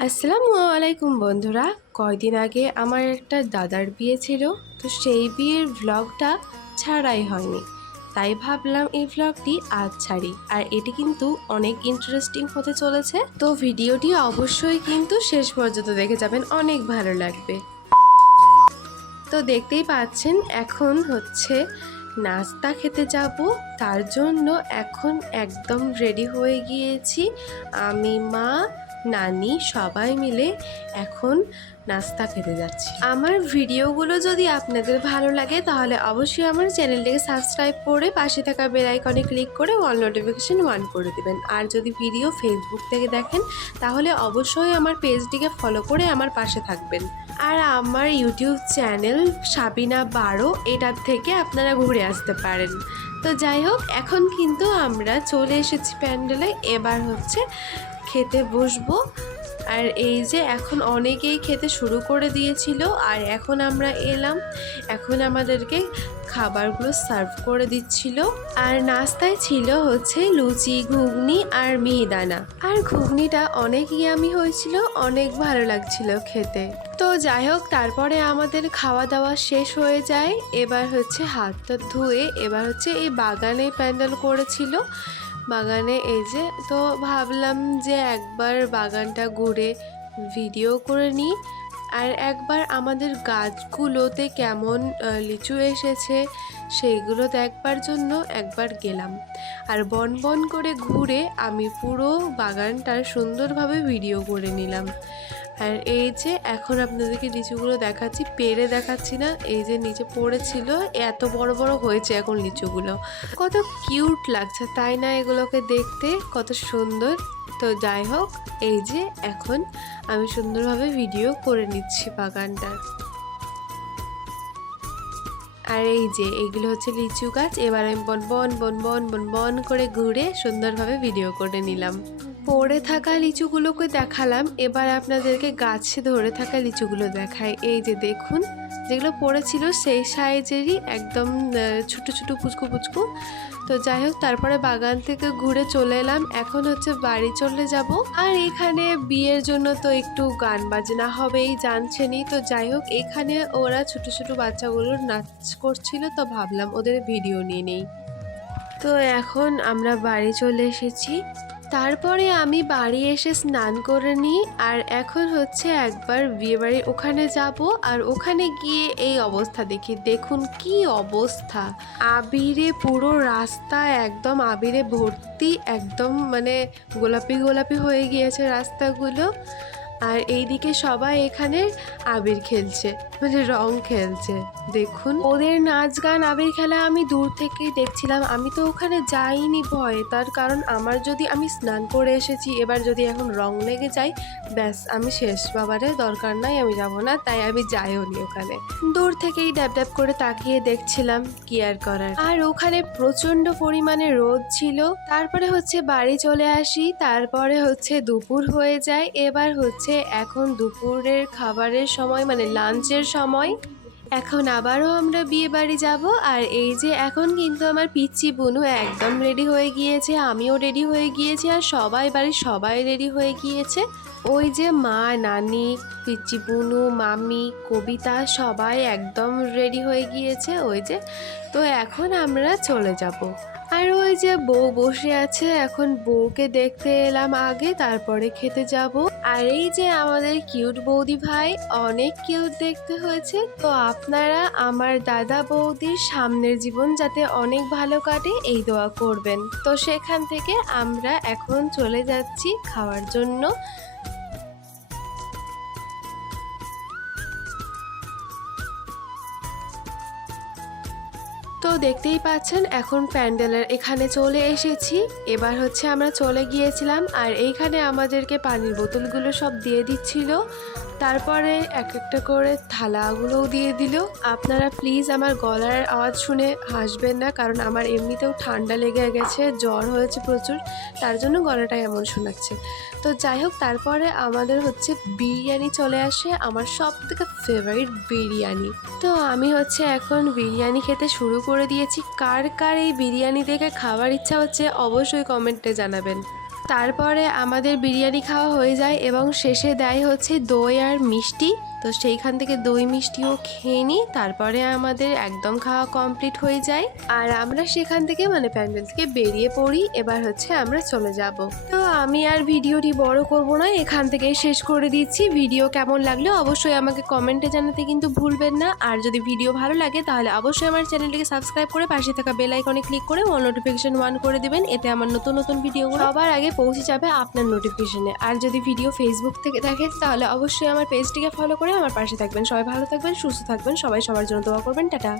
আসসালামু আলাইকুম বন্ধুরা। কয়দিন আগে আমার একটা দাদার বিয়ে ছিল, তো সেই বিয়ের ভ্লগটা ছাড়াই হয়নি, তাই ভাবলাম এই ভ্লগটি আজ ছাড়ি। আর এটি কিন্তু অনেক ইন্টারেস্টিং হতে চলেছে, তো ভিডিওটি অবশ্যই কিন্তু শেষ পর্যন্ত দেখে যাবেন, অনেক ভালো লাগবে। তো দেখতেই পাচ্ছেন এখন হচ্ছে নাস্তা খেতে যাব, তার জন্য এখন একদম রেডি হয়ে গিয়েছি। আমি, মা, নানি সবাই মিলে এখন নাস্তা খেতে যাচ্ছি। আমার ভিডিওগুলো যদি আপনাদের ভালো লাগে তাহলে অবশ্যই আমার চ্যানেলটাকে সাবস্ক্রাইব করে পাশে থাকা বেল আইকনে ক্লিক করে অল নোটিফিকেশন অন করে দেবেন। আর যদি ভিডিও ফেসবুক থেকে দেখেন তাহলে অবশ্যই আমার পেজটিকে ফলো করে আমার পাশে থাকবেন। আর আমার ইউটিউব চ্যানেল সাবিনা12 এটার থেকে আপনারা ঘুরে আসতে পারেন। তো যাই হোক, এখন কিন্তু আমরা চলে এসেছি প্যান্ডেলে, এবার হচ্ছে খেতে বসবো। আর এই যে এখন অনেকেই খেতে শুরু করে দিয়েছিল, আর এখন আমরা এলাম, এখন আমাদেরকে খাবারগুলো সার্ভ করে দিচ্ছিল। আর নাস্তায় ছিল হচ্ছে লুচি, ঘুগনি আর মিহিদানা। আর ঘুগনিটা অনেক ইয়ামি হয়েছিল, অনেক ভালো লাগছিল খেতে। তো যাই হোক, তারপরে আমাদের খাওয়া দাওয়া শেষ হয়ে যায়। এবার হচ্ছে হাতটা ধুয়ে এবার হচ্ছে এই বাগানে প্যান্ডেল করেছিল, বাগানে এই যে, তো ভাবলাম যে একবার বাগানটা ঘুরে ভিডিও করে নিই। আর একবার আমাদের গাছগুলোতে কেমন লিচু এসেছে সেইগুলো দেখবার জন্য একবার গেলাম। আর বন বন করে ঘুরে আমি পুরো বাগানটার সুন্দরভাবে ভিডিও করে নিলাম। আর এই যে এখন আপনাদেরকে লিচুগুলো দেখাচ্ছি, পেরে দেখাচ্ছি না, এই যে নিচে পড়েছিল, এত বড় বড় হয়েছে এখন লিচুগুলো। কত কিউট লাগছে তাই না এগুলোকে দেখতে, কত সুন্দর। তো যাই হোক, এই যে এখন আমি সুন্দরভাবে ভিডিও করে নিচ্ছি বাগানটার। আর এই যে এইগুলো হচ্ছে লিচু গাছ, এবার আমি বন বন বন বন বন বন করে ঘুরে সুন্দরভাবে ভিডিও করে নিলাম। পড়ে থাকা লিচুগুলোকে দেখালাম, এবার আপনাদেরকে গাছে ধরে থাকা লিচুগুলো দেখাই। এই যে দেখুন, যেগুলো পড়েছিল সেই সাইজেরই একদম ছোটো ছোটো পুচকু পুচকু। তো যাই হোক, তারপরে বাগান থেকে ঘুরে চলে এলাম, এখন হচ্ছে বাড়ি চলে যাব। আর এখানে বিয়ের জন্য তো একটু গান বাজনা হবেই, জানছেনই। তো যাই হোক, এখানে ওরা ছোট ছোট বাচ্চাগুলোর নাচ করছিল, তো ভাবলাম ওদের ভিডিও নিয়ে নেই। তো এখন আমরা বাড়ি চলে এসেছি। তারপরে আমি বাড়ি এসে স্নান করে নিই, আর এখন হচ্ছে একবার বিয়েবাড়ির ওখানে যাব। আর ওখানে গিয়ে এই অবস্থা দেখি, দেখুন কি অবস্থা, আবিরে পুরো রাস্তা একদম আবিরে ভর্তি, একদম মানে গোলাপি গোলাপি হয়ে গিয়েছে রাস্তাগুলো। আর এইদিকে সবাই এখানে আবির খেলছে, মানে রং খেলছে। দেখুন ওদের নাচ গান, আবির খেলা আমি দূর থেকেই দেখছিলাম। আমি তো ওখানে যাইনি ভয়ে, তার কারণ আমার যদি আমি স্নান করে এসেছি, এবার যদি এখন রং লেগে যায় ব্যাস আমি শেষ, বাবারে দরকার নাই, আমি যাব না, তাই আমি যাইও নি ওখানে। দূর থেকেই ড্যাব ড্যাব করে তাকিয়ে দেখছিলাম, কি আর করার। আর ওখানে প্রচন্ড পরিমাণে রোদ ছিল। তারপরে হচ্ছে বাড়ি চলে আসি, তারপরে হচ্ছে দুপুর হয়ে যায়। এবার হচ্ছে এখন দুপুরের খাবারের সময়, মানে লাঞ্চের সময়। এখন আবারও আমরা বিয়ে বাড়ি যাব। আর এই যে এখন কিন্তু আমার পিচ্চি বুনু একদম রেডি হয়ে গিয়েছে, আমিও রেডি হয়ে গিয়েছি, আর সবাই বাড়ির সবাই রেডি হয়ে গিয়েছে। ওই যে মা, নানি, পিচ্চি বুনু, মামি, কবিতা সবাই একদম রেডি হয়ে গিয়েছে ওই যে। তো এখন আমরা চলে যাব। আর ওই যে বউ বসে আছে, এখন বউকে দেখতে এলাম আগে, তারপরে খেতে যাব। আর এই যে আমাদের কিউট বৌদি ভাই, অনেক কিউট দেখতে হয়েছে। তো আপনারা আমার দাদা বৌদির সামনের জীবন যাতে অনেক ভালো কাটে এই দোয়া করবেন। তো সেখান থেকে আমরা এখন চলে যাচ্ছি খাওয়ার জন্য। তো দেখতেই পাচ্ছেন এখন প্যান্ডেলের এখানে চলে এসেছি। এবার হচ্ছে আমরা চলে গিয়েছিলাম, আর এইখানে আমাদেরকে পানির বোতলগুলো সব দিয়ে দিচ্ছিল, তারপরে এক একটা করে থালাগুলোও দিয়ে দিল। আপনারা প্লিজ আমার গলার আওয়াজ শুনে হাসবেন না, কারণ আমার এমনিতেও ঠান্ডা লেগে গেছে, জ্বর হয়েছে প্রচুর, তার জন্য গলাটা এমন শোনাচ্ছে। তো যাই হোক, তারপরে আমাদের হচ্ছে বিরিয়ানি চলে আসে, আমার সব থেকে ফেভারিট বিরিয়ানি। তো আমি হচ্ছে এখন বিরিয়ানি খেতে শুরু করে দিয়েছি। কার কার এই বিরিয়ানি দেখে খাবার ইচ্ছা হচ্ছে অবশ্যই কমেন্টে জানাবেন। তারপরে আমাদের বিরিয়ানি খাওয়া হয়ে যায় এবং শেষে দেয় হচ্ছে দই আর মিষ্টি। তো সেইখান থেকে দই মিষ্টিও খেয়ে নিই, তারপরে আমাদের একদম খাওয়া কমপ্লিট হয়ে যায় আর আমরা সেখান থেকে মানে প্যান্ডেল থেকে বেরিয়ে পড়ি। এবার হচ্ছে আমরা চলে যাব। তো আমি আর ভিডিওটি বড় করব না, এখান থেকেই শেষ করে দিচ্ছি। ভিডিও কেমন লাগলো অবশ্যই আমাকে কমেন্টে জানাতে কিন্তু ভুলবেন না। আর যদি ভিডিও ভালো লাগে তাহলে অবশ্যই আমার চ্যানেলটিকে সাবস্ক্রাইব করে পাশে থাকা বেল আইকনে ক্লিক করে অল নোটিফিকেশন অন করে দেবেন। এতে আমার নতুন নতুন ভিডিও সবার আগে পৌঁছে যাবে আপনার নোটিফিকেশনে। আর যদি ভিডিও ফেসবুক থেকে দেখেন তাহলে অবশ্যই আমার পেজটিকে ফলো করে আমার পাশে থাকবেন। সবাই ভালো থাকবেন, সুস্থ থাকবেন, সবাই সবার জন্য দোয়া করবেন। টাটা।